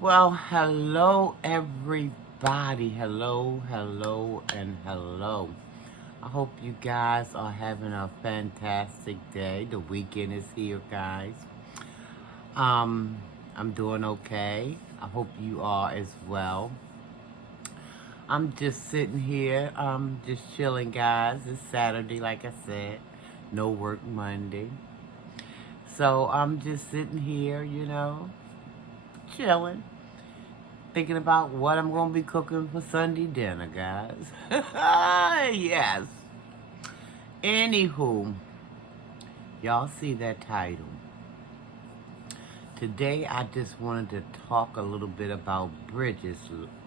Well, hello everybody. Hello, hello, and hello. I hope you guys are having a fantastic day. The weekend is here, guys. Um, I'm doing okay. I hope you are as well. I'm just sitting here, just chilling, guys. It's Saturday, like I said. No work Monday. So I'm just sitting here, chilling, thinking about what I'm going to be cooking for Sunday dinner, guys. Yes. Anywho, y'all see that title. Today, I just wanted to talk a little bit about bridges,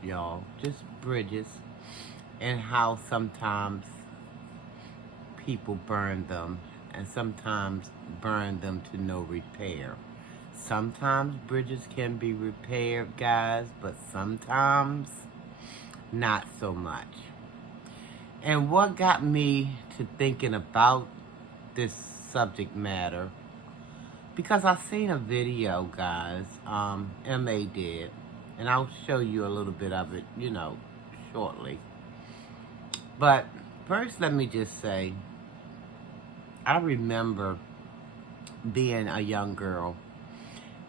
y'all. Just bridges and how sometimes people burn them and sometimes burn them to no repair. Sometimes bridges can be repaired, guys, but sometimes not so much. And what got me to thinking about this subject matter, because I seen a video, guys, MA did, and I'll show you a little bit of it, shortly. But first, let me just say, I remember being a young girl,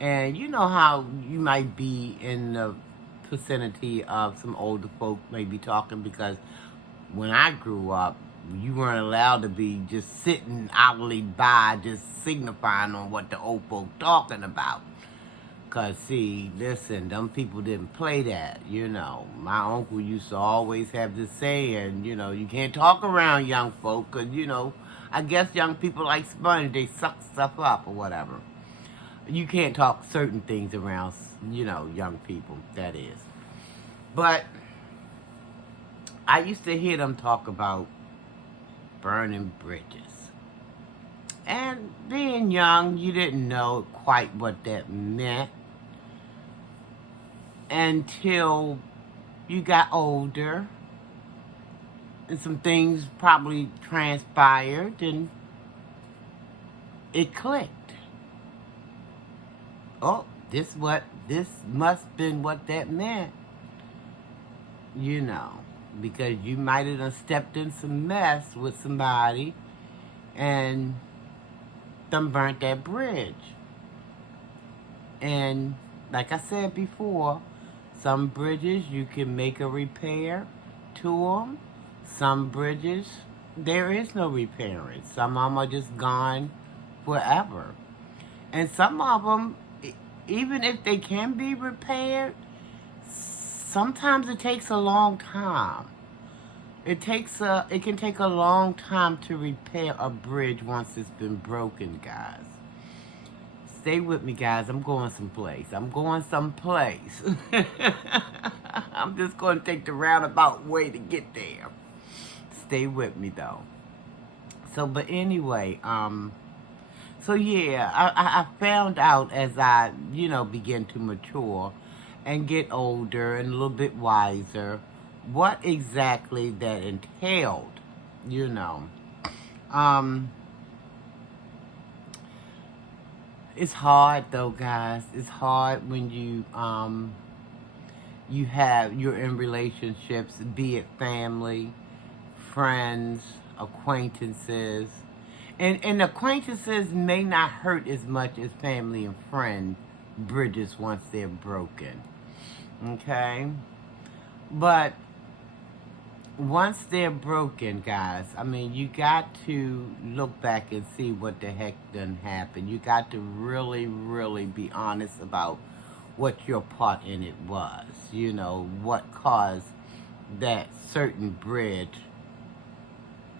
and you know how you might be in the vicinity of some older folk maybe talking, because when I grew up, you weren't allowed to be just sitting idly by, just signifying on what the old folk talking about. Cause see, listen, them people didn't play that. My uncle used to always have this saying, you can't talk around young folk, cause I guess young people like sponge, they suck stuff up or whatever. You can't talk certain things around, young people, that is. But I used to hear them talk about burning bridges. And being young, you didn't know quite what that meant until you got older and some things probably transpired and it clicked. Oh, this must been what that meant. Because you might have stepped in some mess with somebody and them burnt that bridge. And like I said before, some bridges you can make a repair to them. Some bridges, there is no repairing. Some of them are just gone forever. And some of them, even if they can be repaired, sometimes it takes a long time. It can take a long time to repair a bridge once it's been broken, guys. Stay with me, guys. I'm going someplace. I'm just going to take the roundabout way to get there. Stay with me, though. So, but anyway, so yeah, I found out as I, begin to mature and get older and a little bit wiser, what exactly that entailed, you know. Um, it's hard though, guys. It's hard when you're in relationships, be it family, friends, acquaintances. And acquaintances may not hurt as much as family and friend bridges once they're broken. Okay? But once they're broken, guys, I mean, you got to look back and see what the heck done happened. You got to really, really be honest about what your part in it was. What caused that certain bridge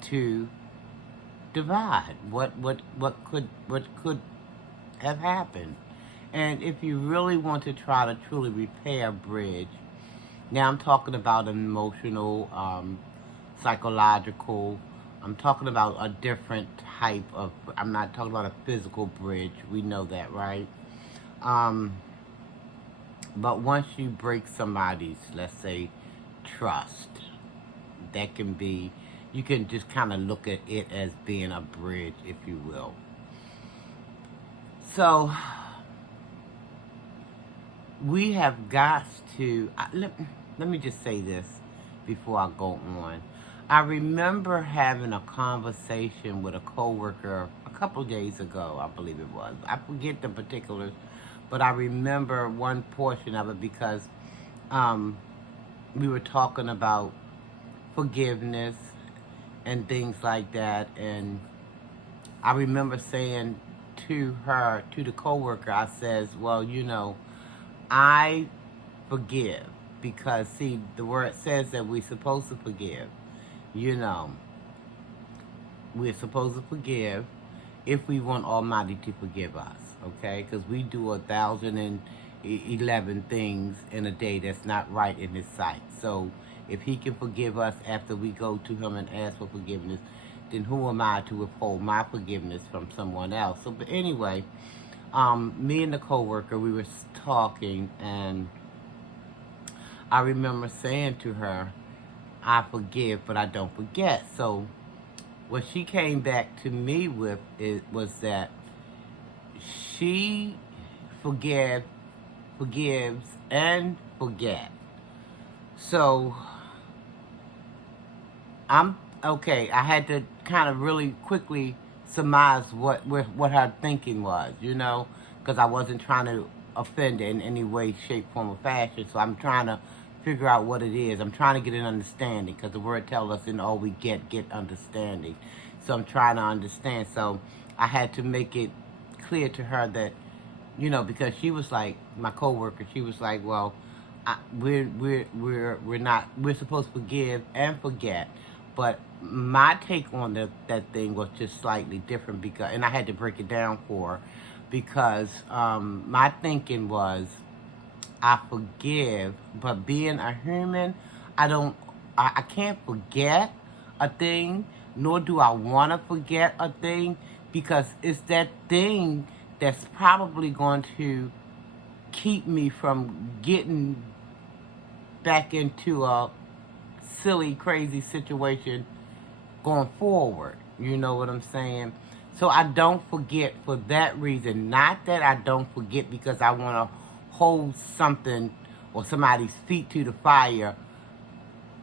to divide. What could have happened. And if you really want to try to truly repair a bridge, now I'm talking about an emotional, psychological. I'm talking about a different type of. I'm not talking about a physical bridge. We know that, right? Um, but once you break somebody's, let's say, trust, that can be. You can just kind of look at it as being a bridge, if you will. So, we have got to, let me just say this before I go on. I remember having a conversation with a coworker a couple days ago, I believe it was. I forget the particulars, but I remember one portion of it because we were talking about forgiveness and things like that. And I remember saying to her, to the coworker, I says, well, I forgive because, see, the word says that we're supposed to forgive. You know, we're supposed to forgive if we want Almighty to forgive us, okay? Because we do 1,011 things in a day that's not right in His sight. So if He can forgive us after we go to Him and ask for forgiveness, then who am I to withhold my forgiveness from someone else? So, but anyway, me and the coworker, we were talking, and I remember saying to her, I forgive, but I don't forget. So what she came back to me with was that she forgives and forget. So I'm okay. I had to kind of really quickly surmise what her thinking was, because I wasn't trying to offend her in any way, shape, form, or fashion. So I'm trying to figure out what it is. I'm trying to get an understanding, because the word tells us in all we get understanding. So I'm trying to understand. So I had to make it clear to her that, because she was like, my coworker, she was like, well, we're supposed to forgive and forget. But my take on that thing was just slightly different, and I had to break it down for her, because my thinking was, I forgive, but being a human, I can't forget a thing, nor do I want to forget a thing, because it's that thing that's probably going to keep me from getting back into a silly, crazy situation going forward. You know what I'm saying? So I don't forget for that reason. Not that I don't forget because I want to hold something or somebody's feet to the fire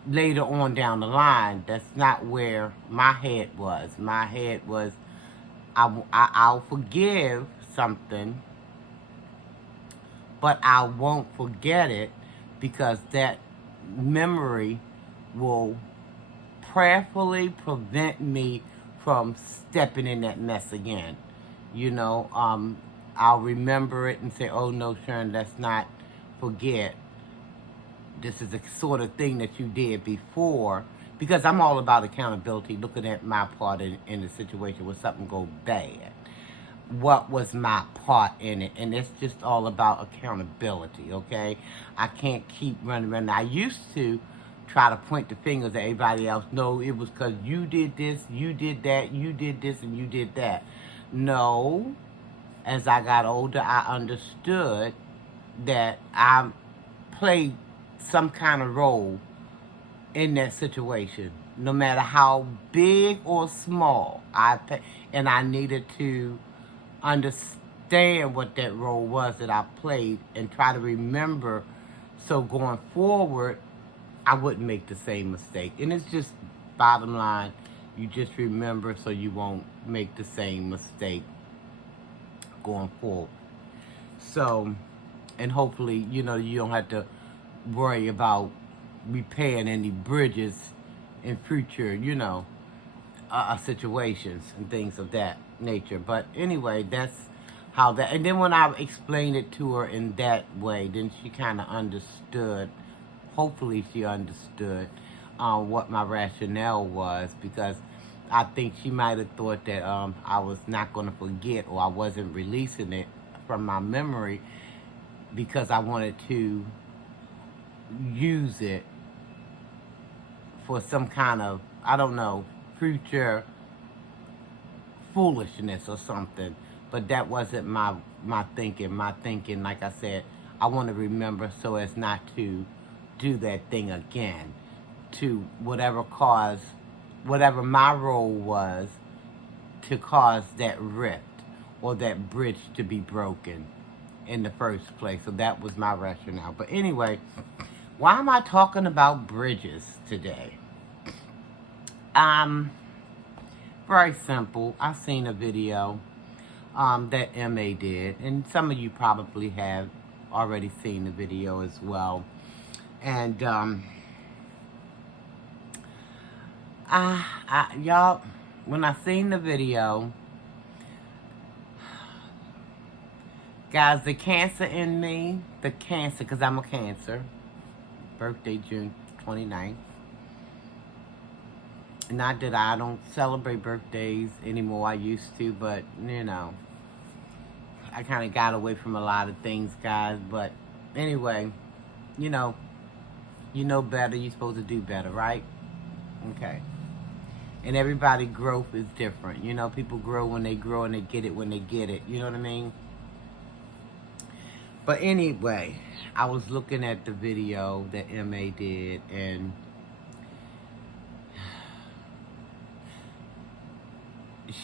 later on down the line. That's not where my head was. My head was, I'll forgive something, but I won't forget it, because that memory will prayerfully prevent me from stepping in that mess again. I'll remember it and say, oh no, Sharon, let's not forget. This is the sort of thing that you did before, because I'm all about accountability, looking at my part in the situation when something goes bad. What was my part in it? And it's just all about accountability, okay? I can't keep running around. I used to try to point the fingers at everybody else. No, it was because you did this, you did that, you did this, and you did that. No. As I got older, I understood that I played some kind of role in that situation, no matter how big or small. And I needed to understand what that role was that I played and try to remember, so going forward, I wouldn't make the same mistake. And it's just bottom line, you just remember so you won't make the same mistake going forward. So, and hopefully, you don't have to worry about repairing any bridges in future, situations and things of that nature. But anyway, that's how that, and then when I explained it to her in that way, then she kind of understood, hopefully she understood what my rationale was, because I think she might have thought that I was not going to forget, or I wasn't releasing it from my memory because I wanted to use it for some kind of, I don't know, future foolishness or something. But that wasn't my thinking. My thinking, like I said, I want to remember so as not to do that thing again, to whatever my role was to cause that rift or that bridge to be broken in the first place. So that was my rationale. But anyway, why am I talking about bridges today? Very simple. I seen a video that MA did, and some of you probably have already seen the video as well. And y'all, when I seen the video, guys, the cancer in me, because I'm a Cancer, birthday June 29th. Not that I don't celebrate birthdays anymore, I used to, but, you know, I kind of got away from a lot of things, guys. But anyway, you know better, you're supposed to do better, right? Okay. And everybody's growth is different. You know, people grow when they grow and they get it when they get it. You know what I mean? But anyway, I was looking at the video that MA did, and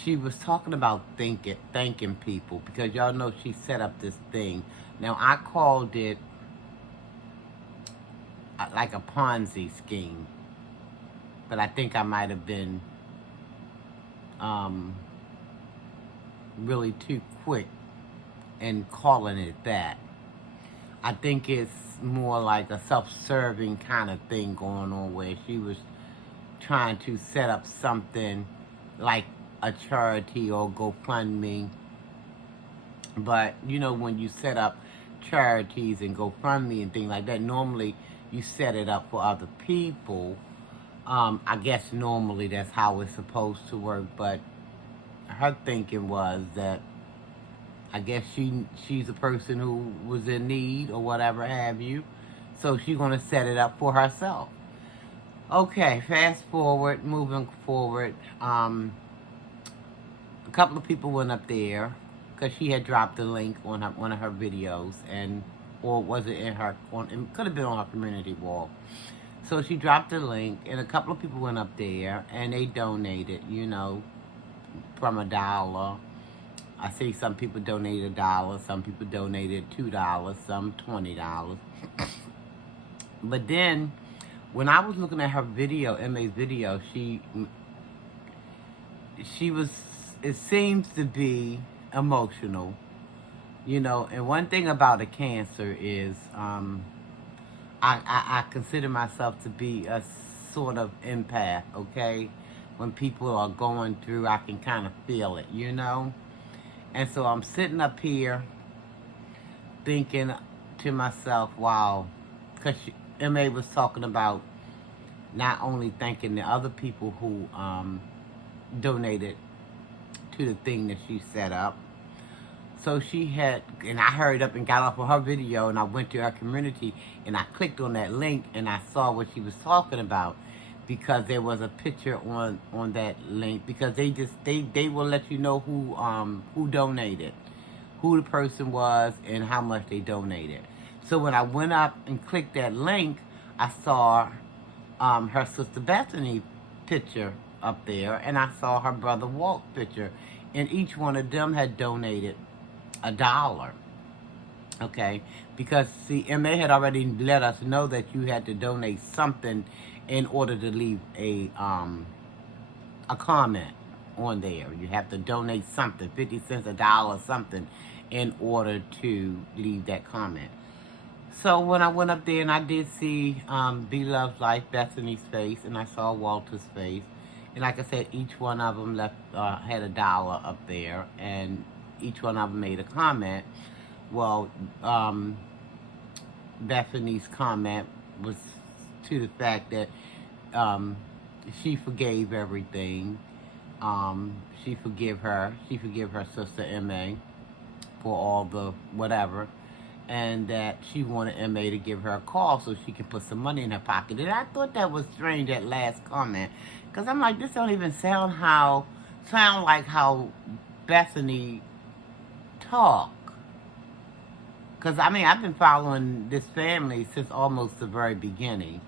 she was talking about thanking people, because y'all know she set up this thing. Now, I called it like a Ponzi scheme, but I think I might have been really too quick in calling it that. I think it's more like a self-serving kind of thing going on, where she was trying to set up something like a charity or GoFundMe. But you know, when you set up charities and GoFundMe and things like that, normally you set it up for other people. I guess normally that's how it's supposed to work, but her thinking was that, I guess she's a person who was in need or whatever have you, so she's going to set it up for herself. Okay, fast forward, moving forward, a couple of people went up there, because she had dropped the link on one of her videos, or was it in her, it could have been on her community wall. So she dropped the link, and a couple of people went up there, and they donated, you know, from $1. I see some people donated $1, some people donated $2, some $20. But then, when I was looking at her video, MA's video, she was, it seems to be emotional, you know. And one thing about a Cancer is, I consider myself to be a sort of empath, okay? When people are going through, I can kind of feel it, you know? And so I'm sitting up here thinking to myself, wow, because MA was talking about not only thanking the other people who donated to the thing that she set up. So she had, and I hurried up and got off of her video, and I went to her community, and I clicked on that link, and I saw what she was talking about, because there was a picture on that link, because they will let you know who donated, who the person was, and how much they donated. So when I went up and clicked that link, I saw her sister Bethany picture up there, and I saw her brother Walt picture, and each one of them had donated $1. Okay, because see, MA had already let us know that you had to donate something in order to leave a comment on there. You have to donate something, 50 cents, $1, something, in order to leave that comment. So when I went up there, and I did see Be Love's Life, Bethany's face, and I saw Walter's face, and like I said, each one of them had $1 up there, and each one of them made a comment. Well, Bethany's comment was to the fact that she forgave everything. She forgive her sister MA for all the whatever, and that she wanted MA to give her a call so she could put some money in her pocket. And I thought that was strange, that last comment, because I'm like, this don't even sound like how Bethany talk. Because, I mean, I've been following this family since almost the very beginning.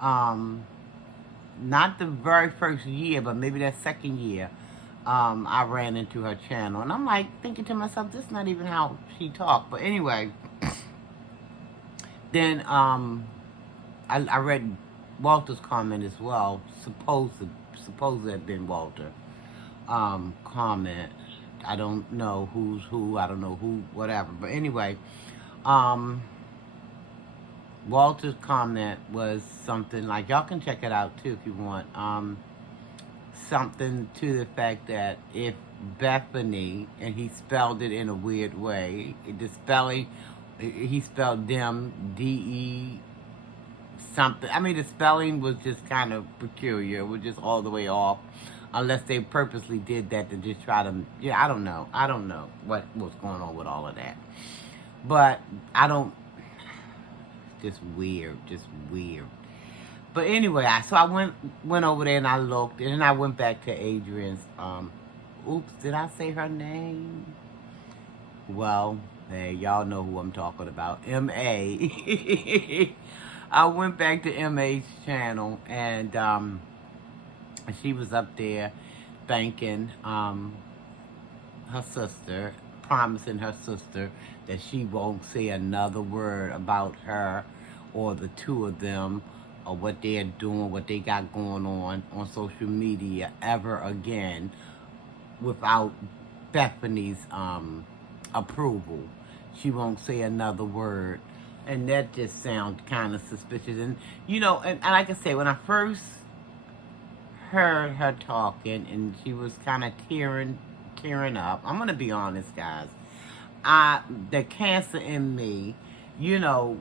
Not the very first year, but maybe that second year. I ran into her channel, and I'm like thinking to myself, this is not even how she talked. But anyway, then I read Walter's comment as well. Supposed to have been Walter comment. I don't know who's who. I don't know who, whatever. But anyway, um, Walter's comment was something like, y'all can check it out too if you want. Something to the fact that if Bethany, and he spelled it in a weird way, the spelling, he spelled them, D-E something. I mean, the spelling was just kind of peculiar. It was just all the way off. Unless they purposely did that to just try to, yeah, I don't know. I don't know what was going on with all of that. But I don't, just weird. But anyway, so I went over there and I looked, and then I went back to Adrian's, oops, did I say her name? Well, hey, y'all know who I'm talking about, M.A. I went back to M.A.'s channel, and she was up there thanking her sister, promising her sister that she won't say another word about her or the two of them, or what they're doing, what they got going on social media ever again without Bethany's approval. She won't say another word. And that just sounds kind of suspicious. And, you know, and like I said, when I first heard her talking and she was kind of tearing up, I'm going to be honest, guys. The cancer in me, you know,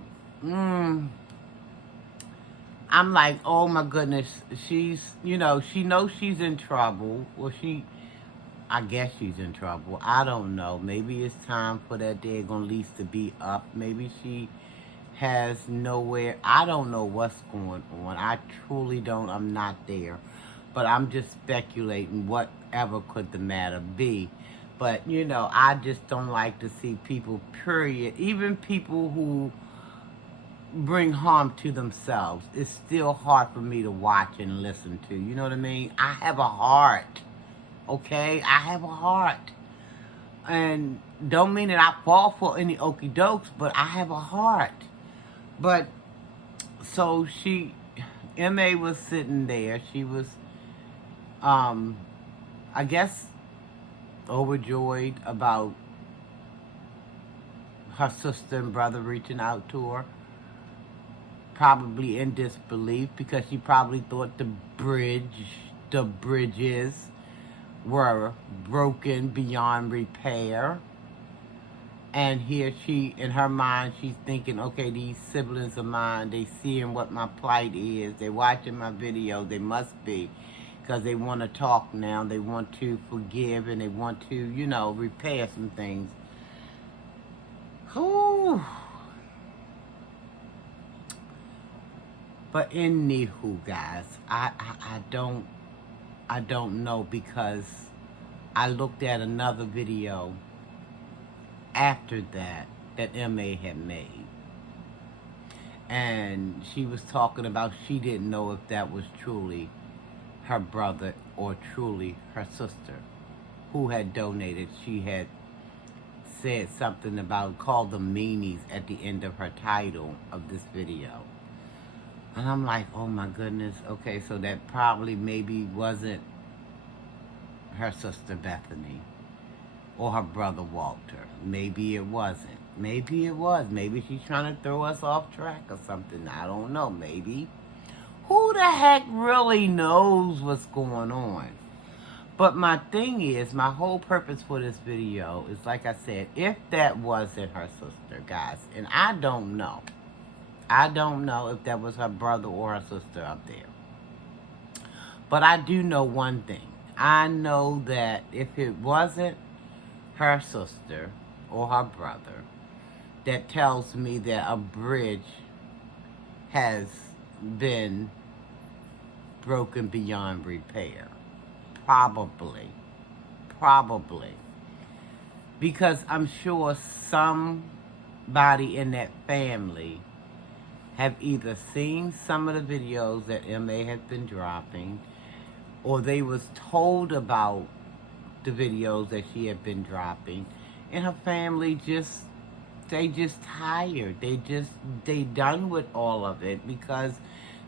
I'm like, oh my goodness, she's, you know, she knows she's in trouble. Well, I guess she's in trouble. I don't know. Maybe it's time for that daggone lease to be up. Maybe she has nowhere. I don't know what's going on. I truly don't. I'm not there. But I'm just speculating whatever could the matter be. But, you know, I just don't like to see people, period, even people who bring harm to themselves. It's still hard for me to watch and listen to. You know what I mean? I have a heart. Okay? I have a heart. And don't mean that I fall for any okie dokes, but I have a heart. But, so M.A. was sitting there. She was, I guess, overjoyed about her sister and brother reaching out to her. Probably in disbelief, because she probably thought the bridges were broken beyond repair. And here she, in her mind, she's thinking, okay, these siblings of mine, they seeing what my plight is. They watching my video. They must be, because they want to talk now. They want to forgive, and they want to, you know, repair some things. Whew. But anywho, guys, I don't know, because I looked at another video after that M.A. had made. And she was talking about she didn't know if that was truly her brother or truly her sister who had donated. She had said something about, called them meanies at the end of her title of this video. And I'm like, oh my goodness, okay, so that probably maybe wasn't her sister Bethany or her brother Walter. Maybe it wasn't. Maybe it was. Maybe she's trying to throw us off track or something. I don't know, maybe. Who the heck really knows what's going on? But my thing is, my whole purpose for this video is, like I said, if that wasn't her sister, guys, and I don't know. I don't know if that was her brother or her sister up there. But I do know one thing. I know that if it wasn't her sister or her brother, that tells me that a bridge has been broken beyond repair. Probably. Because I'm sure somebody in that family have either seen some of the videos that M.A. has been dropping, or they was told about the videos that she had been dropping. And her family they just tired. They done with all of it because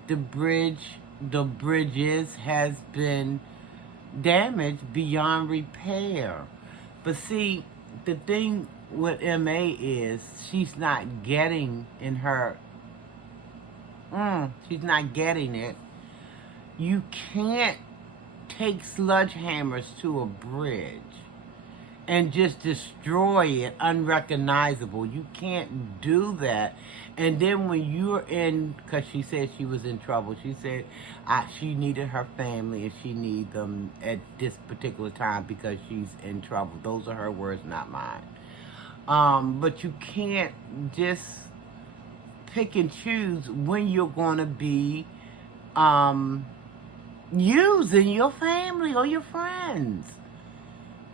the bridges has been damaged beyond repair. But see, the thing with MA is she's not getting in her, she's not getting it. You can't take sledgehammers to a bridge and just destroy it unrecognizable. You can't do that. And then when you're in, because she said she was in trouble, she said she needed her family and she needed them at this particular time because she's in trouble. Those are her words, not mine. But you can't just pick and choose when you're going to be using your family or your friends.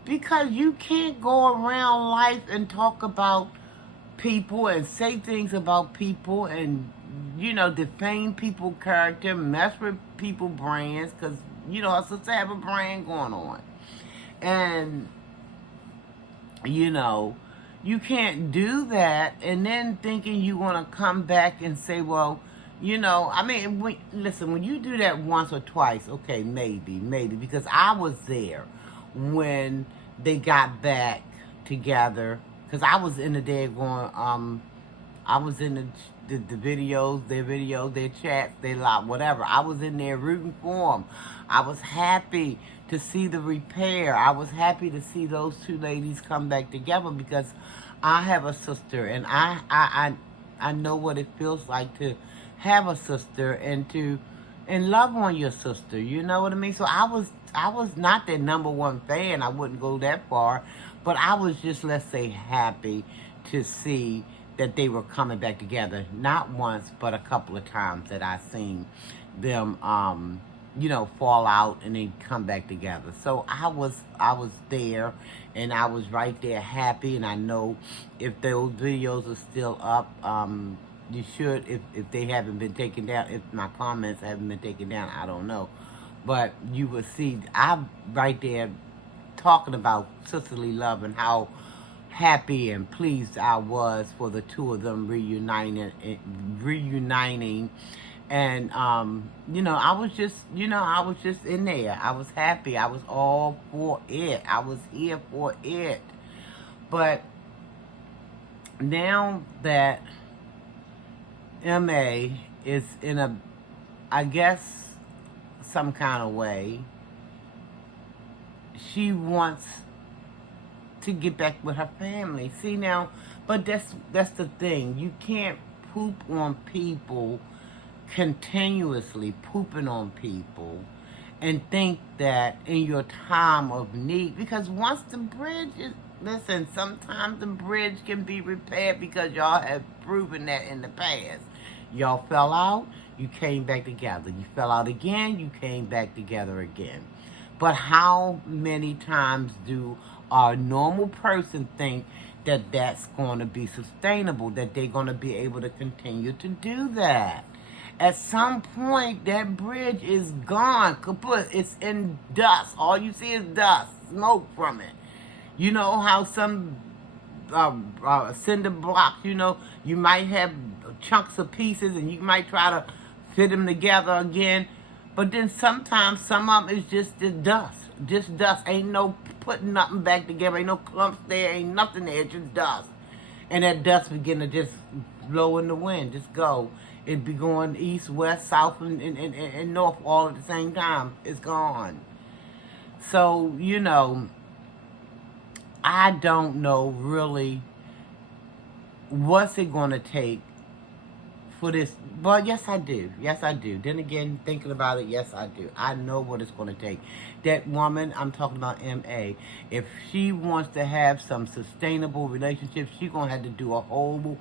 Because you can't go around life and talk about people and say things about people and, defame people's character, mess with people's brands, because, our sister have a brand going on. And, you can't do that and then thinking you want to come back and say, well, listen, when you do that once or twice, okay, maybe, because I was there when they got back together, because I was in the day going, I was in the videos, their chats, their lot, whatever. I was in there rooting for them. I was happy to see the repair. I was happy to see those two ladies come back together because I have a sister and I know what it feels like to have a sister and love on your sister. You know what I mean? So I was not their number one fan. I wouldn't go that far, but I was just, let's say, happy to see that they were coming back together. Not once, but a couple of times that I seen them, fall out and then come back together. So I was there, and I was right there, happy. And I know if those videos are still up, you should, if they haven't been taken down, if my comments haven't been taken down, I don't know. But you will see, I'm right there talking about sisterly love and how happy and pleased I was for the two of them reuniting. And, I was just in there. I was happy. I was all for it. I was here for it. But now that MA is in I guess, some kind of way, she wants to get back with her family. See now, but that's the thing. You can't poop on people continuously, pooping on people, and think that in your time of need, because once the bridge is, listen, sometimes the bridge can be repaired because y'all have proven that in the past. Y'all fell out, you came back together. You fell out again, you came back together again. But how many times do a normal person think that that's going to be sustainable, that they're going to be able to continue to do that? At some point, that bridge is gone, kaput. It's in dust. All you see is dust, smoke from it. You know how some cinder blocks, you might have chunks of pieces and you might try to fit them together again. But then sometimes some of them is just dust. Just dust. Ain't no putting nothing back together. Ain't no clumps there. Ain't nothing there. It's just dust. And that dust begin to just blow in the wind. Just go. It'd be going east, west, south, and north all at the same time. It's gone. So, I don't know really what's it going to take for this. But yes, I do. Yes, I do. Then again, thinking about it, yes, I do. I know what it's going to take. That woman, I'm talking about MA, if she wants to have some sustainable relationships, she's going to have to do a whole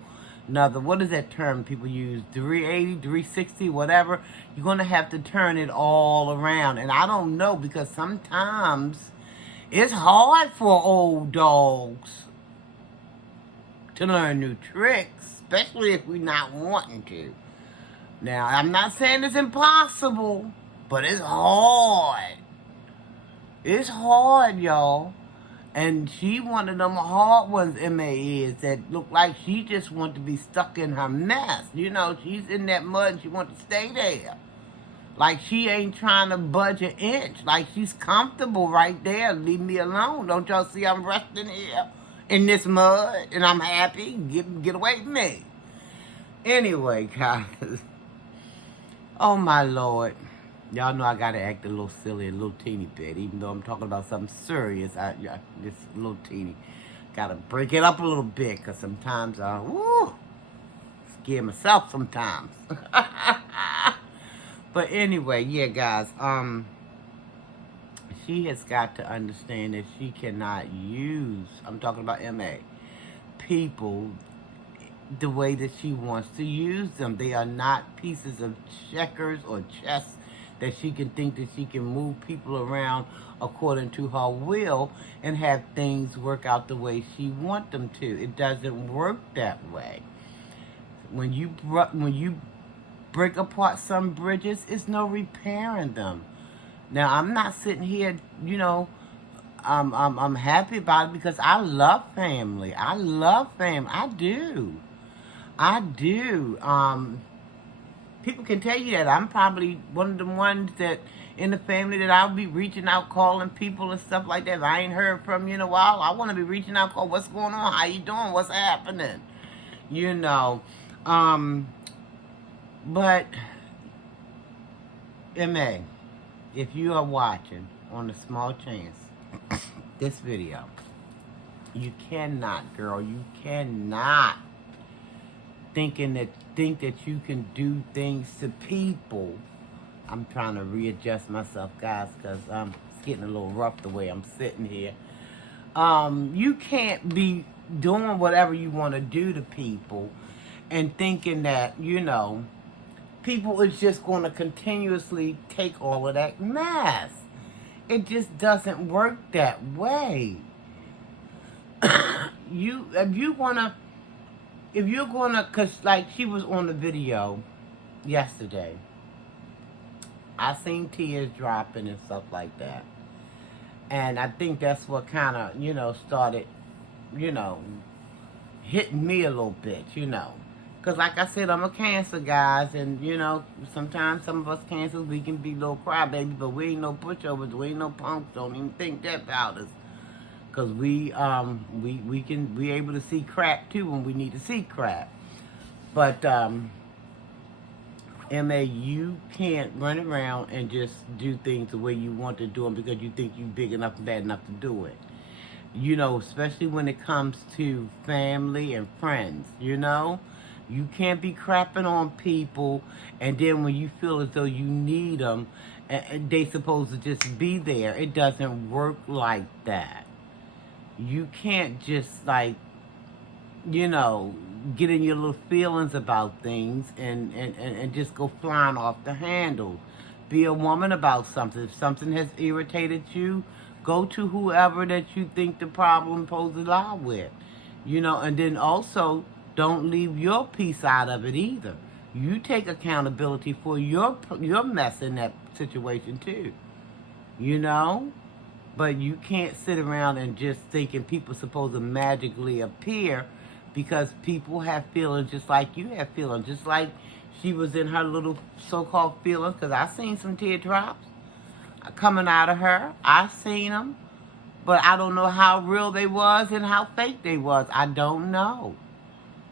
another, what is that term people use? 380, 360, whatever. You're going to have to turn it all around. And I don't know, because sometimes it's hard for old dogs to learn new tricks, especially if we're not wanting to. Now, I'm not saying it's impossible, but it's hard. It's hard, y'all. And she one of them hard ones, MA is, that look like she just want to be stuck in her mess. You know, she's in that mud and she want to stay there. Like she ain't trying to budge an inch. Like she's comfortable right there. Leave me alone. Don't y'all see I'm resting here in this mud and I'm happy? Get away from me. Anyway, guys. Oh my Lord. Y'all know I gotta act a little silly, a little teeny bit, even though I'm talking about something serious. Just a little teeny. Gotta break it up a little bit, cause sometimes I scare myself sometimes. But anyway, yeah, guys. She has got to understand that she cannot use. I'm talking about MA people the way that she wants to use them. They are not pieces of checkers or chess that she can think that she can move people around according to her will and have things work out the way she wants them to. It doesn't work that way. When you break apart some bridges, it's no repairing them. Now, I'm not sitting here, you know, I'm happy about it because I love family. I love family. I do. I do. People can tell you that I'm probably one of the ones that in the family that I'll be reaching out, calling people and stuff like that. If I ain't heard from you in a while, I want to be reaching out, call, what's going on? How you doing? What's happening? You know. But, MA, if you are watching on a small chance this video, you cannot, girl, you cannot think that you can do things to people. I'm trying to readjust myself, guys, because it's getting a little rough the way I'm sitting here. You can't be doing whatever you want to do to people and thinking that, you know, people is just going to continuously take all of that mess. It just doesn't work that way. If you're gonna, cause like she was on the video yesterday, I seen tears dropping and stuff like that, and I think that's what kind of, you know, started, you know, hitting me a little bit, you know, cause like I said, I'm a Cancer, guys, and you know, sometimes some of us Cancers, we can be little crybabies, but we ain't no pushovers, we ain't no punks. Don't even think that about us. Cause we able to see crap too when we need to see crap. But MA, you can't run around and just do things the way you want to do them because you think you're big enough and bad enough to do it. You know, especially when it comes to family and friends, you know? You can't be crapping on people and then when you feel as though you need them, and they supposed to just be there. It doesn't work like that. You can't just, like, you know, get in your little feelings about things and just go flying off the handle. Be a woman about something. If something has irritated you, go to whoever that you think the problem supposed to lie with. You know, and then also, don't leave your piece out of it either. You take accountability for your mess in that situation too. You know? But you can't sit around and just thinking people supposed to magically appear because people have feelings just like you have feelings. Just like she was in her little so-called feelings, because I seen some teardrops coming out of her. I seen them. But I don't know how real they was and how fake they was. I don't know.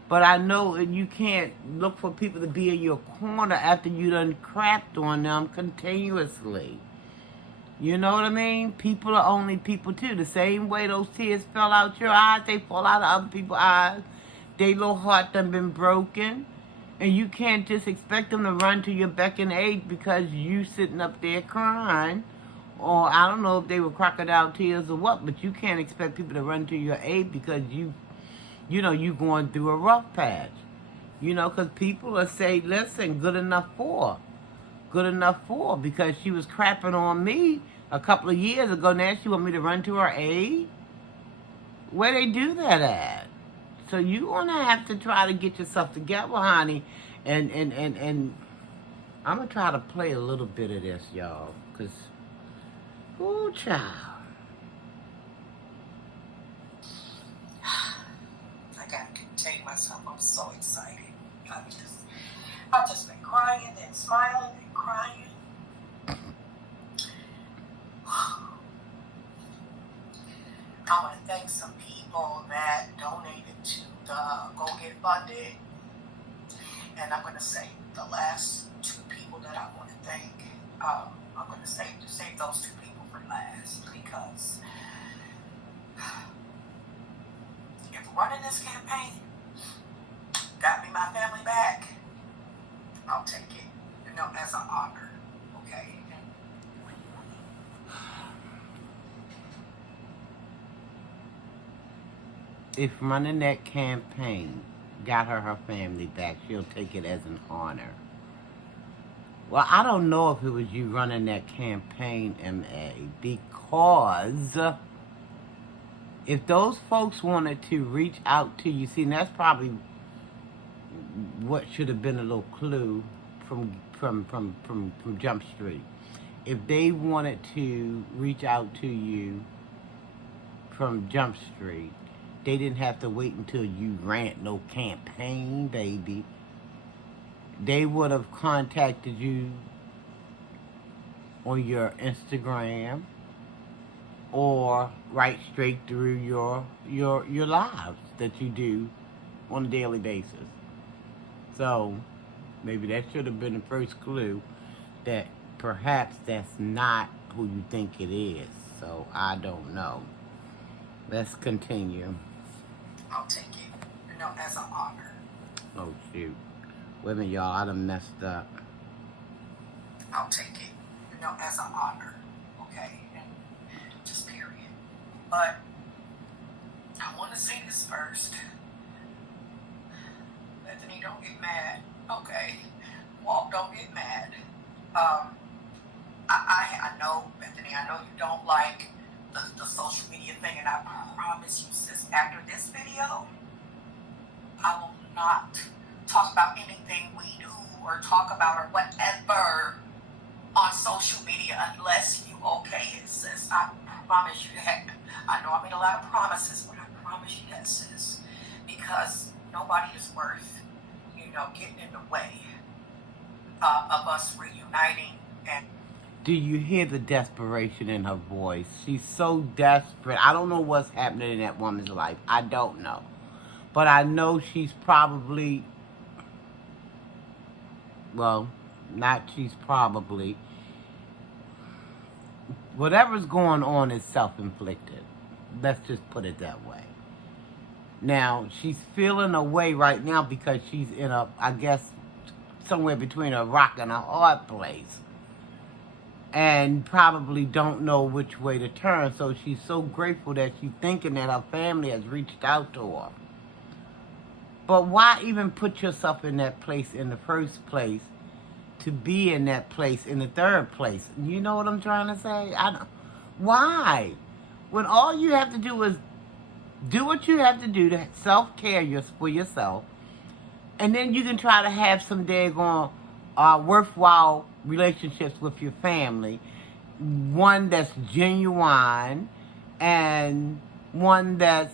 But I know you can't look for people to be in your corner after you done crapped on them continuously. You know what I mean? People are only people too. The same way those tears fell out your eyes, they fall out of other people's eyes. Their little heart done been broken. And you can't just expect them to run to your beck and aid because you sitting up there crying. Or I don't know if they were crocodile tears or what, but you can't expect people to run to your aid because you know, you going through a rough patch. You know, because people will say, listen, good enough for. Good enough for, because she was crapping on me a couple of years ago. Now she want me to run to her aid? Where they do that at? So you gonna have to try to get yourself together, honey. And I'm gonna try to play a little bit of this, y'all, because Ooh, child. I gotta contain myself. I'm so excited. I've just been crying and smiling and crying. I want to thank some people that donated to the Go Get Funded. And I'm going to say the last two people that I want to thank. I'm going to save those two people for last, because if running this campaign got me my family back, I'll take it, as an honor. Okay. If running that campaign got her family back, she'll take it as an honor. Well, I don't know if it was you running that campaign, MA, because if those folks wanted to reach out to you, see, and that's probably what should have been a little clue from Jump Street. If they wanted to reach out to you from Jump Street, they didn't have to wait until you ran no campaign, baby. They would have contacted you on your Instagram or right straight through your lives that you do on a daily basis. So maybe that should have been the first clue that perhaps that's not who you think it is. So I don't know. Let's continue. I'll take it, as an honor. Oh, shoot. Wait a minute, y'all. I done messed up. I'll take it, as an honor. Okay? Just period. But I want to say this first. Bethany, don't get mad. Okay? Walt, don't get mad. I know, Bethany, I know you don't like the social media thing, and I promise you, sis, after this video, I will not talk about anything we do or talk about or whatever on social media unless you okay it, sis. I promise you that. I know I made a lot of promises, but I promise you that, sis, because nobody is worth, getting in the way of us reuniting. And do you hear the desperation in her voice? She's so desperate. I don't know what's happening in that woman's life. I don't know. But I know she's probably, well, not she's probably, whatever's going on is self-inflicted. Let's just put it that way. Now, she's feeling a way right now because she's in a, I guess, somewhere between a rock and a hard place. And probably don't know which way to turn. So she's so grateful that she's thinking that her family has reached out to her. But why even put yourself in that place in the first place to be in that place in the third place? You know what I'm trying to say? Why? When all you have to do is do what you have to do to self-care for yourself, and then you can try to have some daggone worthwhile relationships with your family, one that's genuine and one that's,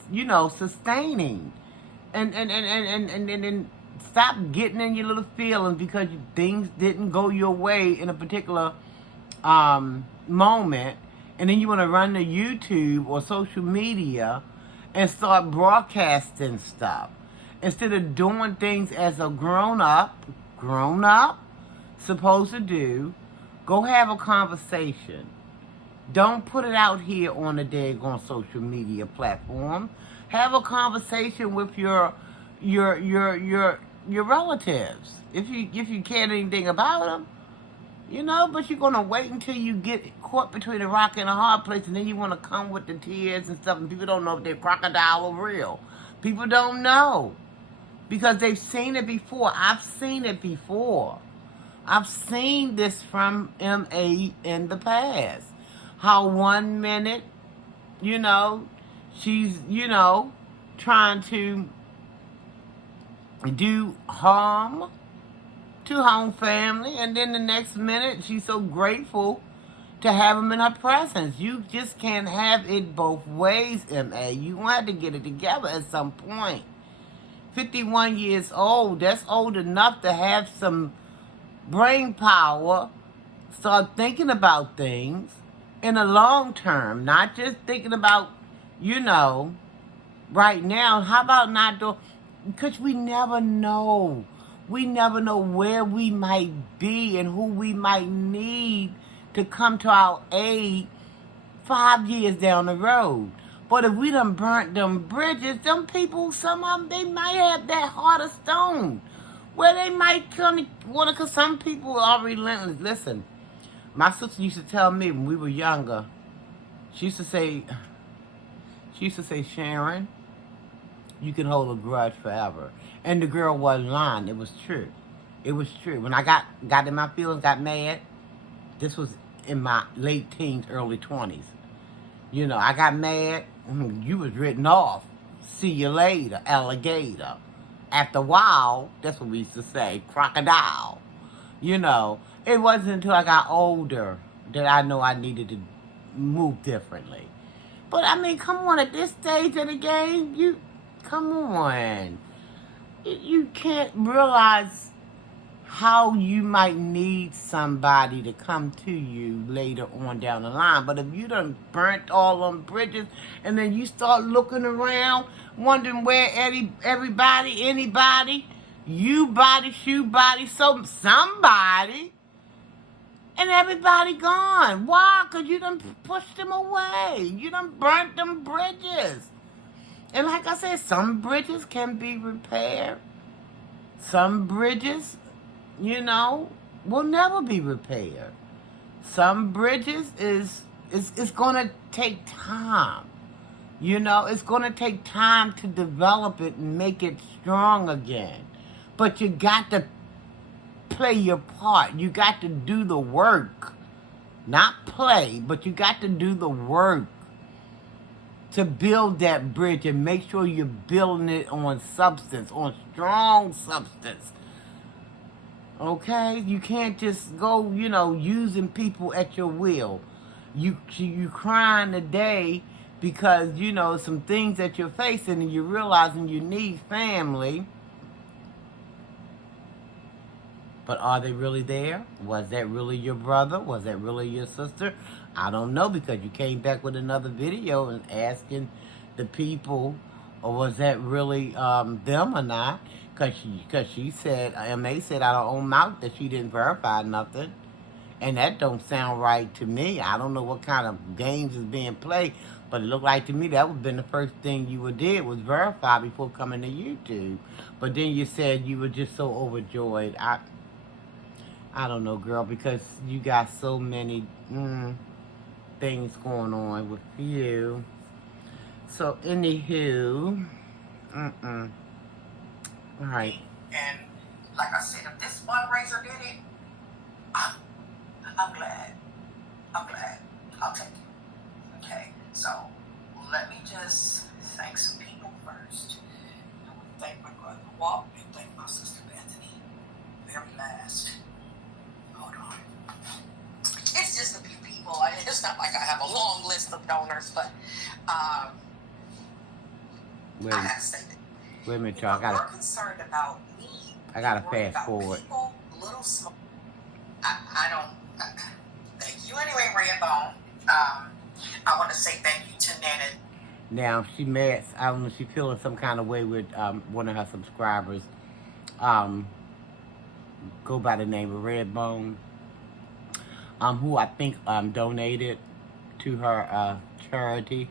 sustaining. And stop getting in your little feelings because things didn't go your way in a particular moment, and then you want to run to YouTube or social media and start broadcasting stuff instead of doing things as a grown up supposed to do. Go have a conversation. Don't put it out here on the daggone social media platform. Have a conversation with your relatives if you care anything about them, But you're gonna wait until you get caught between a rock and a hard place, and then you want to come with the tears and stuff. And people don't know if they're crocodile or real. People don't know because they've seen it before. I've seen it before. I've seen this from MA in the past. How 1 minute, she's, trying to do harm to her own family, and then the next minute she's so grateful to have them in her presence. You just can't have it both ways, MA. You want to get it together at some point. 51 years old, that's old enough to have some brain power, start thinking about things in the long term, not just thinking about, right now. How about not do? Because we never know. We never know where we might be and who we might need to come to our aid 5 years down the road. But if we done burnt them bridges, them people, some of them, they might have that heart of stone. Where they might kind of want to, because some people are relentless. Listen, my sister used to tell me when we were younger, she used to say, Sharon, you can hold a grudge forever. And the girl wasn't lying. It was true. It was true. When I got in my feelings, got mad, this was in my late teens, early 20s. I got mad. You was written off. See you later, alligator. After a while, that's what we used to say, crocodile. It wasn't until I got older that I know I needed to move differently. But I mean, come on, at this stage of the game, come on. You can't realize how you might need somebody to come to you later on down the line. But if you done burnt all them bridges and then you start looking around, wondering where anybody, you body, shoe body, somebody, and everybody gone. Why? Because you done pushed them away. You done burnt them bridges. And like I said, some bridges can be repaired. Some bridges, will never be repaired. Some bridges it's going to take time. It's going to take time to develop it and make it strong again. But you got to play your part. You got to do the work. Not play, but you got to do the work to build that bridge and make sure you're building it on substance, on strong substance. Okay? You can't just go, using people at your will. You crying today because, some things that you're facing and you're realizing you need family. But are they really there? Was that really your brother? Was that really your sister? I don't know, because you came back with another video and asking the people, or was that really them or not? Because she said, MA said out of her own mouth that she didn't verify nothing. And that don't sound right to me. I don't know what kind of games is being played, but it looked like to me that would have been the first thing you would did was verify before coming to YouTube. But then you said you were just so overjoyed. I don't know, girl, because you got so many things going on with you. So, anywho, all right. And like I said, if this fundraiser did it, I'm glad. I'll take it. Okay, so let me just thank some people first. I want to thank my brother Walt and thank my sister Bethany. Very last. Hold on. It's just a few people. It's not like I have a long list of donors, but I have to say that. Wait a minute, y'all. We're concerned about me. I gotta fast forward. People, little small. I don't. Thank you anyway, Redbone. I want to say thank you to Nana. Now, she mad. I don't know, she feeling some kind of way with one of her subscribers. Go by the name of Redbone. Who I think donated to her charity.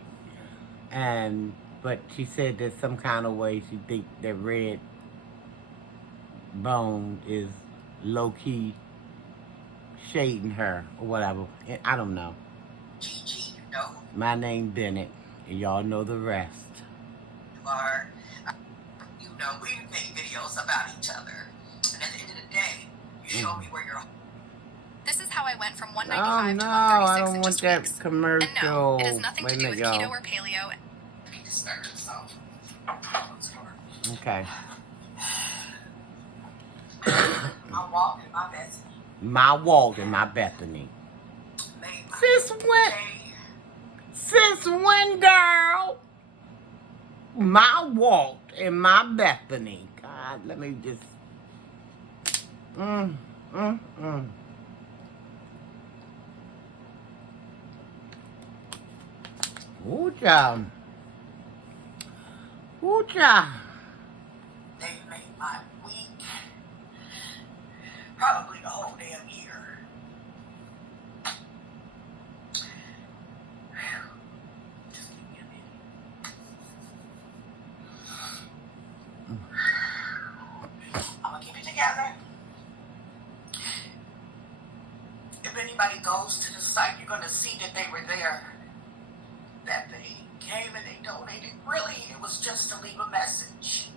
But she said that some kind of way she think that Redbone is low-key shading her or whatever. I don't know. Gigi, you know. My name Bennett, and y'all know the rest. You are, we make videos about each other, and at the end of the day, you show me where you're. This is how I went from 195 to 136 I don't want that weeks. commercial. And no, it has nothing to do with y'all. keto or paleo. Okay. My Walt and my Bethany. My Walt and my Bethany. Made Since when, girl? My Walt and my Bethany. God, let me just... Ooh, child. Ooh, child. They made my week. Probably the whole damn year. Just give me a minute. I'm gonna keep it together. If anybody goes to the site, you're gonna see that they were there. That they came and they donated. Really, it was just to leave a message.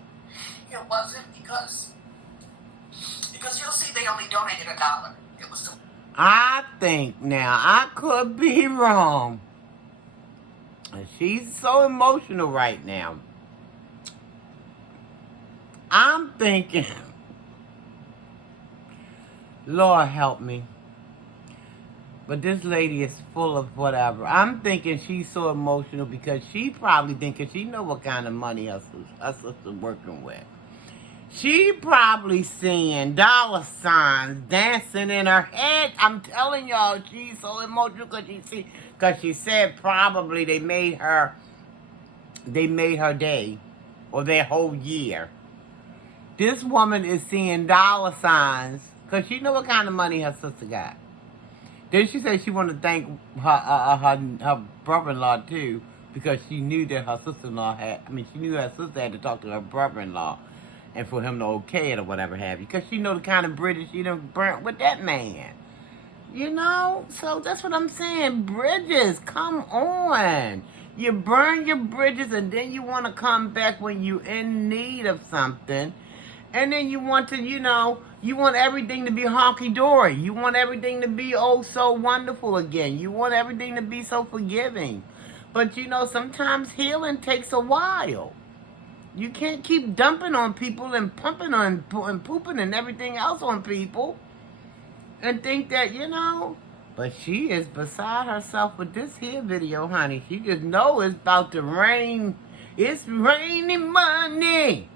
It wasn't because you'll see they only donated $1. It was to... I think now, I could be wrong. She's so emotional right now. I'm thinking, Lord help me. But this lady is full of whatever. I'm thinking she's so emotional because she probably thinking she know what kind of money her sister's working with. She probably seeing dollar signs dancing in her head. I'm telling y'all, she's so emotional because she said probably they made her day or their whole year. This woman is seeing dollar signs because she know what kind of money her sister got. Then she said she wanted to thank her brother-in-law too, because she knew that her sister-in-law she knew her sister had to talk to her brother-in-law and for him to okay it or whatever have you, because she know the kind of bridges she done burnt with that man. You know? So that's what I'm saying. Bridges, come on. You burn your bridges and then you want to come back when you're in need of something. And then you want to, you want everything to be honky-dory. You want everything to be oh so wonderful again. You want everything to be so forgiving. But sometimes healing takes a while. You can't keep dumping on people and pumping on and pooping and everything else on people. And think that, But she is beside herself with this here video, honey. She just know it's about to rain. It's raining money.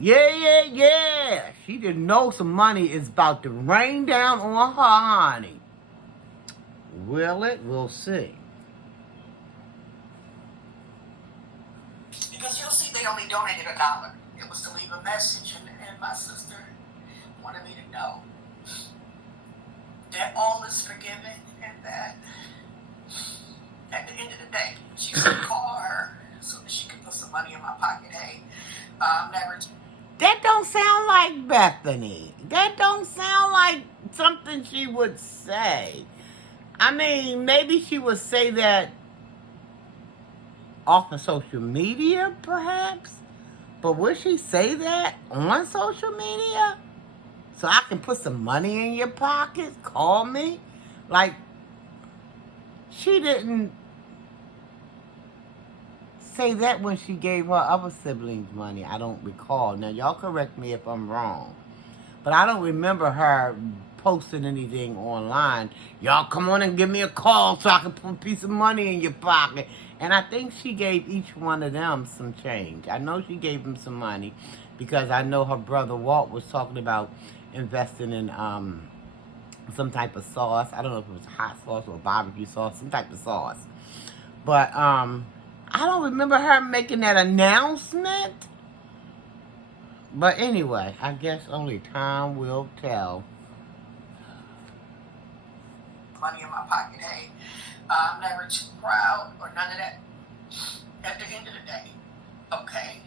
Yeah. She didn't know some money is about to rain down on her, honey. Will it? We'll see. Because you'll see they only donated $1. It was to leave a message, and my sister wanted me to know that all is forgiven and that at the end of the day, she should call her so that she could put some money in my pocket. Hey, never... That don't sound like Bethany. That don't sound like something she would say. Maybe she would say that off of social media, perhaps? But would she say that on social media? So I can put some money in your pocket? Call me? Like, she didn't say that when she gave her other siblings money. I don't recall. Now, y'all correct me if I'm wrong. But I don't remember her posting anything online. Y'all come on and give me a call so I can put a piece of money in your pocket. And I think she gave each one of them some change. I know she gave them some money because I know her brother Walt was talking about investing in some type of sauce. I don't know if it was hot sauce or barbecue sauce, some type of sauce. But I don't remember her making that announcement. But anyway, I guess only time will tell. Money in my pocket, hey. I'm never too proud or none of that. At the end of the day, okay.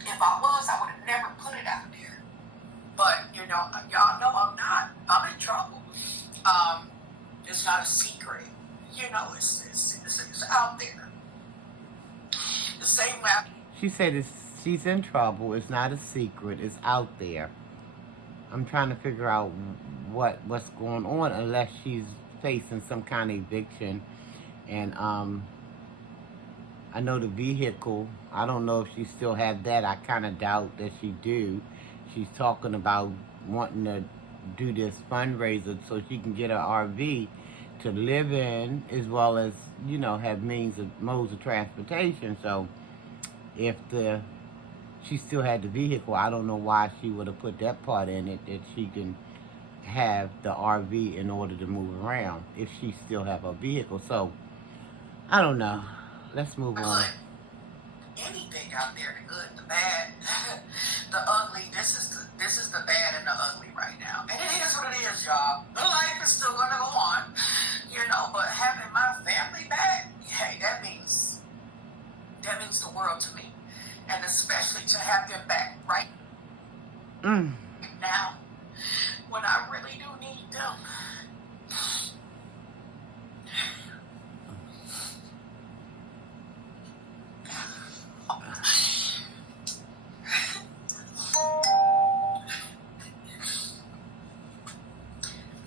If I was, I would have never put it out there. But y'all know I'm not. I'm in trouble. It's not a secret. It's out there. The same way. She said she's in trouble. It's not a secret. It's out there. I'm trying to figure out what's going on, unless she's facing some kind of eviction. And I know the vehicle, I don't know if she still has that. I kind of doubt that she do. She's talking about wanting to do this fundraiser so she can get her RV to live in, as well as, you know, have modes of transportation. So if she still had the vehicle, I don't know why she would have put that part in it, that she can have the RV in order to move around if she still have a vehicle. So I don't know. Let's move on. Anything out there, the good, the bad, the ugly. This is the bad and the ugly right now. And it is what it is, y'all. The life is still gonna go on, you know. But having my family back, hey, that means the world to me, and especially to have them back right now when I really do need them.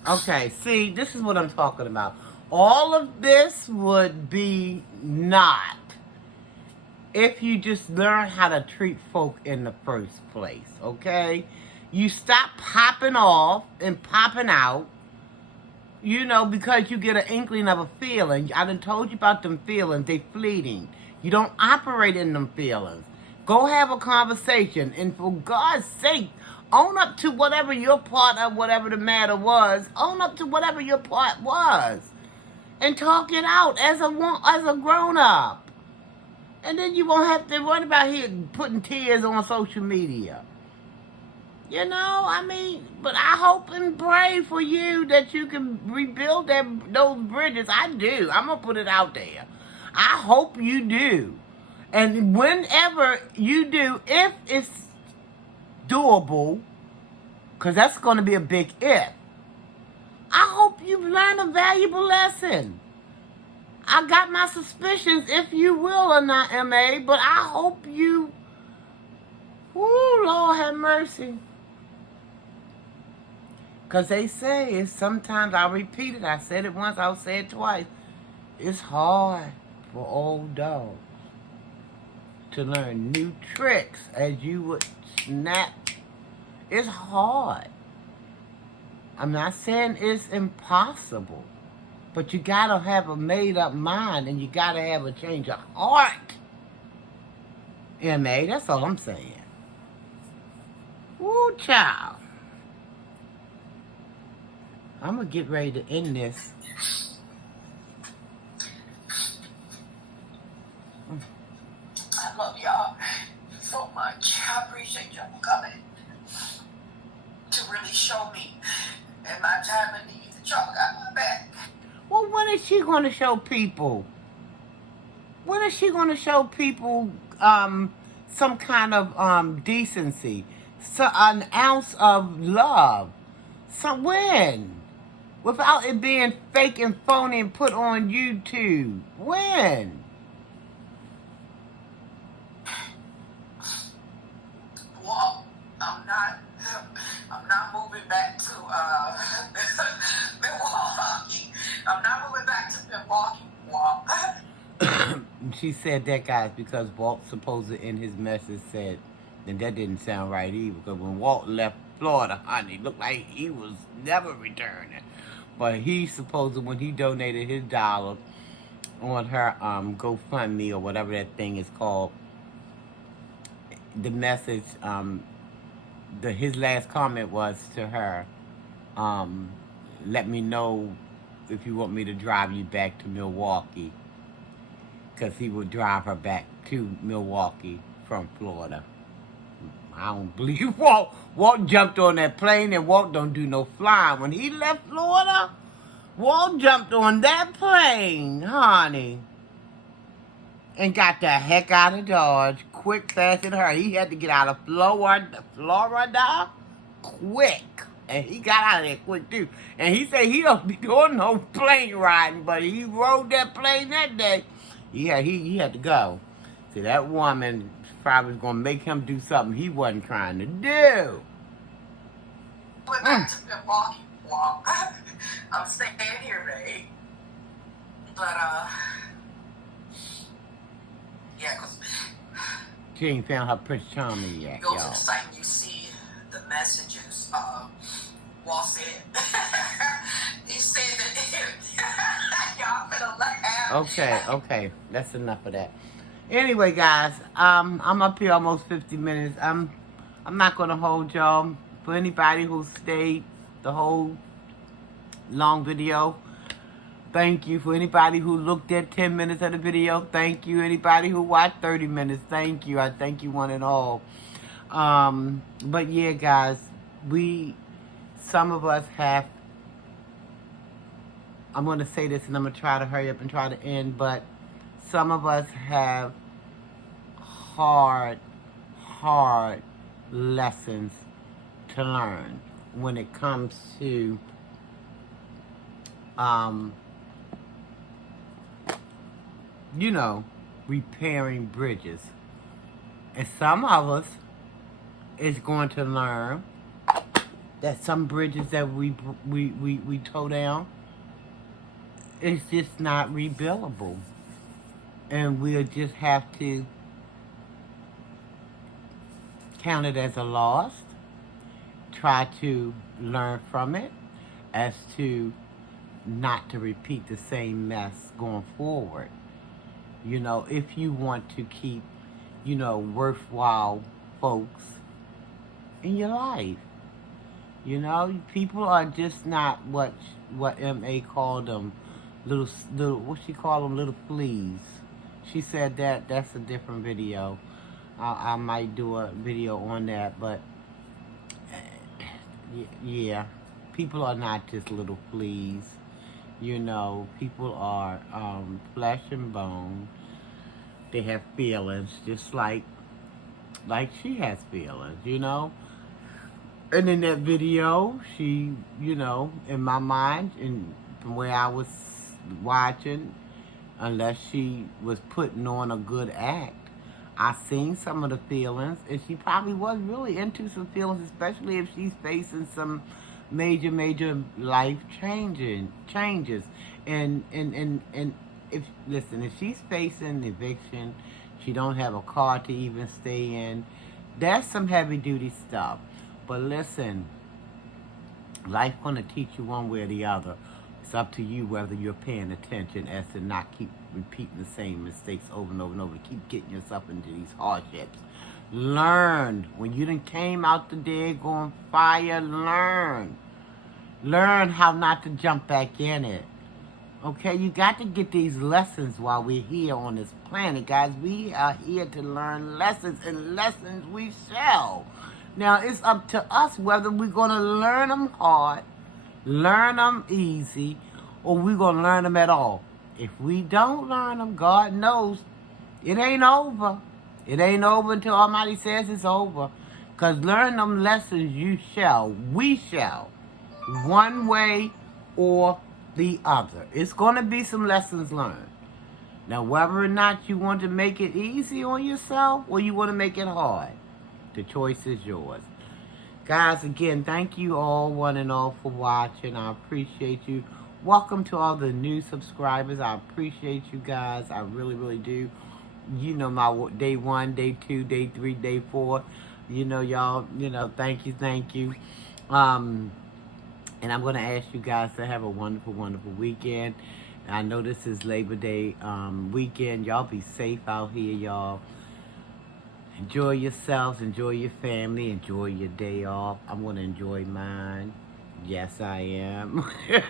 Okay, see, this is what I'm talking about. All of this would be not if you just learn how to treat folk in the first place, okay? You stop popping off and popping out, you know, because you get an inkling of a feeling. I done told you about them feelings. They fleeting. You don't operate in them feelings. Go have a conversation, and for God's sake, own up to whatever your part of whatever the matter was. Own up to whatever your part was. And talk it out as a grown-up. And then you won't have to worry about here putting tears on social media. You know, I mean, but I hope and pray for you that you can rebuild those bridges. I do. I'm going to put it out there. I hope you do. And whenever you do, if it's doable, because that's going to be a big if, I hope you've learned a valuable lesson. I got my suspicions, if you will or not, MA, but I hope you, whoo, Lord have mercy. Because they say, it's sometimes, I'll repeat it, I said it once, I'll say it twice, it's hard for old dogs to learn new tricks as you would snap. It's hard. I'm not saying it's impossible, but you gotta have a made up mind and you gotta have a change of heart. MA, that's all I'm saying. Woo, child. I'm gonna get ready to end this. I love y'all so much. I appreciate y'all coming to really show me in my time of need that y'all got my back. Well, when is she gonna show people? When is she gonna show people some kind of decency? So, an ounce of love? So when? Without it being fake and phony and put on YouTube. When? Well, I'm not moving back to Milwaukee. I'm not moving back to Milwaukee. She said that, guys, because Walt supposedly in his message said, and that didn't sound right either, because when Walt left Florida, honey, looked like he was never returning. But he supposedly, when he donated his $1 on her GoFundMe or whatever that thing is called, the message, his last comment was to her, let me know if you want me to drive you back to Milwaukee, because he would drive her back to Milwaukee from Florida. I don't believe Walt. Walt jumped on that plane, and Walt don't do no flying. When he left Florida, Walt jumped on that plane, honey, and got the heck out of Dodge quick, fast, and hurry. He had to get out of Florida quick. And he got out of there quick, too. And he said he don't be doing no plane riding, but he rode that plane that day. Yeah, he had to go. See, that woman probably was going to make him do something he wasn't trying to do. Went back to Milwaukee. Well, I'm staying here, babe. But, yeah, because She ain't found her Prince Charming yet, you go to y'all. the site and you see the messages Wall said. He said that y'all gonna laugh. Okay. That's enough of that. Anyway, guys, I'm up here almost 50 minutes. I'm not gonna hold y'all. For anybody who stayed the whole long video, thank you. For anybody who looked at 10 minutes of the video, thank you. Anybody who watched 30 minutes, thank you. I thank you one and all. But yeah, guys, some of us have, I'm going to say this and I'm going to try to hurry up and try to end, but some of us have hard lessons to learn when it comes to repairing bridges. And some of us is going to learn that some bridges that we tore down, it's just not rebuildable. And we'll just have to count it as a loss, try to learn from it as to not to repeat the same mess going forward. If you want to keep, worthwhile folks in your life. People are just not what M.A. called them, little, what she called them, little fleas. She said that's a different video. I might do a video on that, but yeah, people are not just little fleas. People are flesh and bone. They have feelings, just like she has feelings, And in that video, she, in my mind, and from where I was watching, unless she was putting on a good act, I seen some of the feelings, and she probably was really into some feelings, especially if she's facing some major life changes. And if she's facing eviction, she don't have a car to even stay in, that's some heavy duty stuff. But listen, life gonna teach you one way or the other. It's up to you whether you're paying attention as to not keep repeating the same mistakes over and over and over, to keep getting yourself into these hardships. Learn. When you done came out the daggone fire, learn. Learn how not to jump back in it. Okay, you got to get these lessons while we're here on this planet, guys. We are here to learn lessons, and lessons we shall. Now, it's up to us whether we're going to learn them hard, learn them easy, or we're going to learn them at all. If we don't learn them, God knows it ain't over. It ain't over until Almighty says it's over. Because learn them lessons you shall. We shall. One way or the other. It's going to be some lessons learned. Now, whether or not you want to make it easy on yourself or you want to make it hard, the choice is yours. Guys, again, thank you all, one and all, for watching. I appreciate you. Welcome to all the new subscribers. I appreciate you guys. I really do. My day 1, day 2, day 3, day 4. Y'all, thank you. And I'm going to ask you guys to have a wonderful weekend. I know this is Labor Day weekend. Y'all be safe out here, y'all. Enjoy yourselves, enjoy your family, enjoy your day off. I'm going to enjoy mine. Yes, I am.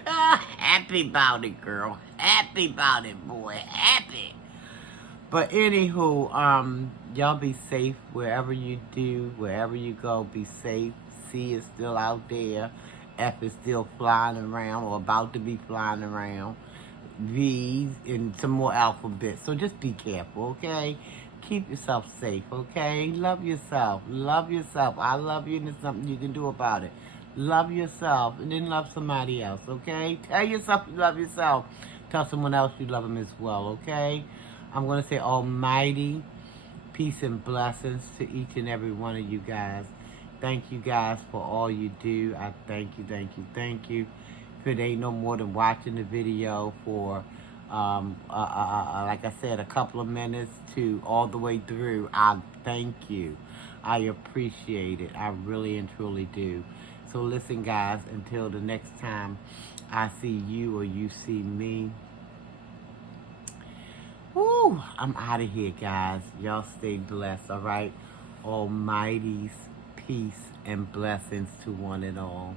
Happy about it, girl. Happy about it, boy. Happy. But anywho, y'all be safe wherever you do, wherever you go. Be safe. C is still out there. F is still flying around or about to be flying around. V and some more alphabets. So just be careful, okay? Keep yourself safe, okay? Love yourself. Love yourself. I love you, and there's something you can do about it. Love yourself, and then love somebody else, okay? Tell yourself you love yourself. Tell someone else you love them as well, okay? I'm going to say almighty peace and blessings to each and every one of you guys. Thank you guys for all you do. I thank you. If it ain't no more than watching the video for, like I said, a couple of minutes to all the way through, I thank you. I appreciate it. I really and truly do. So So listen, guys, until the next time I see you or you see me. Woo, I'm out of here, guys. Y'all stay blessed, all right? Almighty's peace and blessings to one and all.